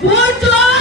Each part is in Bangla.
Porto!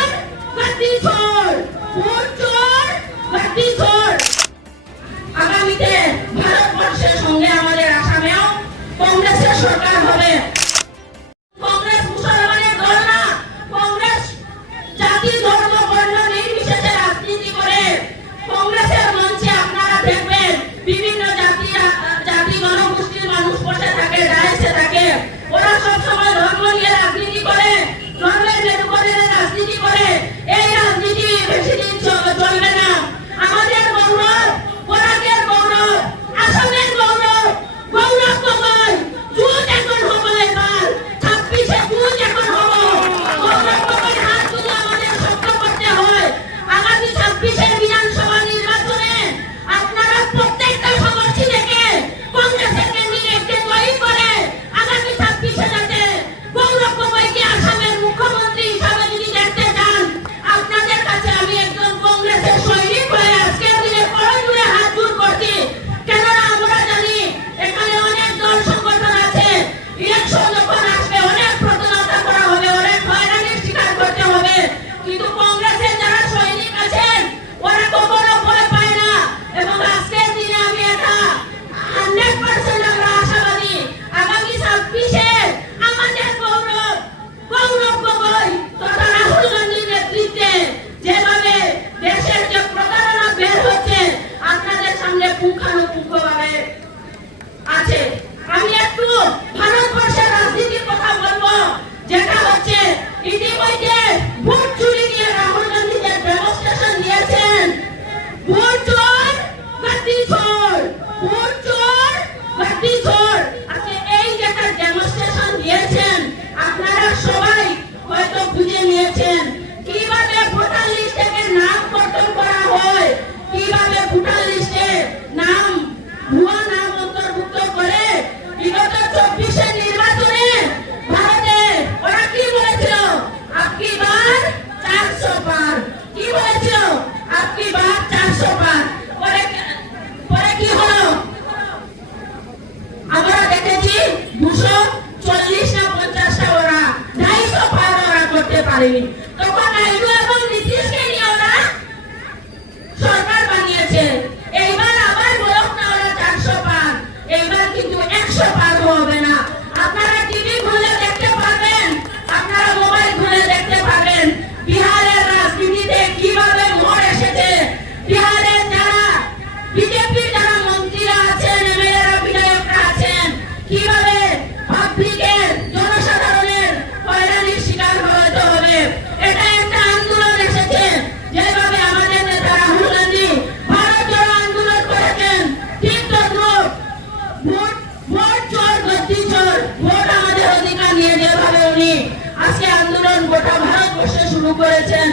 আজকে আন্দোলন গোটা ভারতবর্ষে শুরু করেছেন।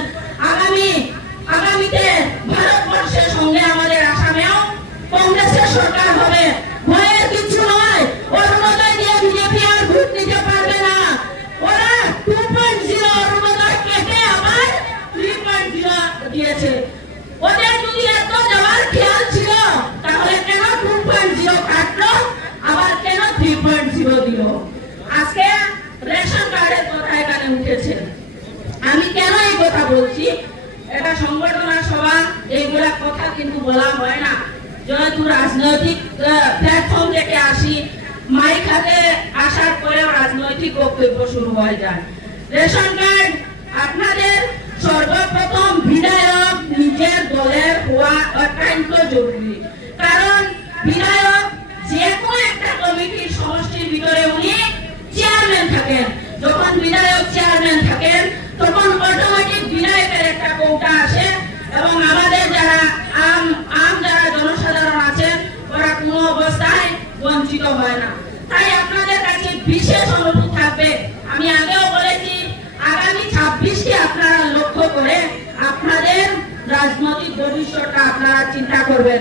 আগামী, আগামীতে ভারতবর্ষের সঙ্গে আমাদের আসামেও কংগ্রেসের সরকার হবে। ভয়ের কিছু নয়। অরুণোদয় দিয়ে বিজেপি আর ভোট নিতে পারবে না। ওরা টু পয়েন্ট জিরো অরুণোদয় কেটে আবার থ্রি পয়েন্ট জিরো দিয়েছে। উঠেছে আমি কেন এই কথা বলছি? এটা সংবর্ধনা সভা, এইগুলা কথা কিন্তু বলা হয় না। যেহেতু রাজনৈতিক প্ল্যাটফর্ম থেকে আসি মাইক হাতে আসার পরেও রাজনৈতিক বক্তব্য শুরু হয়ে যায়। রেশন কার্ড, আপনাদের সর্বপ্রথম বিধায়ক নিজের দলের হওয়া অত্যন্ত জরুরি। কারণ বিধায়ক যে কোনো একটা কমিটির সমষ্টির ভিতরে উনি চেয়ারম্যান থাকেন। যখন বিধায়ক চেয়ারম্যান থাকেন, তখন অটোমেটিক বিনায়কের একটা কৌটা আসে এবং আমাদের যারা আম আম যারা জনসাধারণ আছেন, ওরা কোনো অবস্থায় বঞ্চিত হয় না। তাই আপনাদের কাছে বিশেষ অনুরোধ থাকবে, আমি আগেও বলেছি, আগামী ছাব্বিশটি আপনারা লক্ষ্য করে আপনাদের রাজনৈতিক ভবিষ্যৎটা আপনারা চিন্তা করবেন।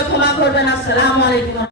ক্ষমা করবেন আসসালামু আলাইকুম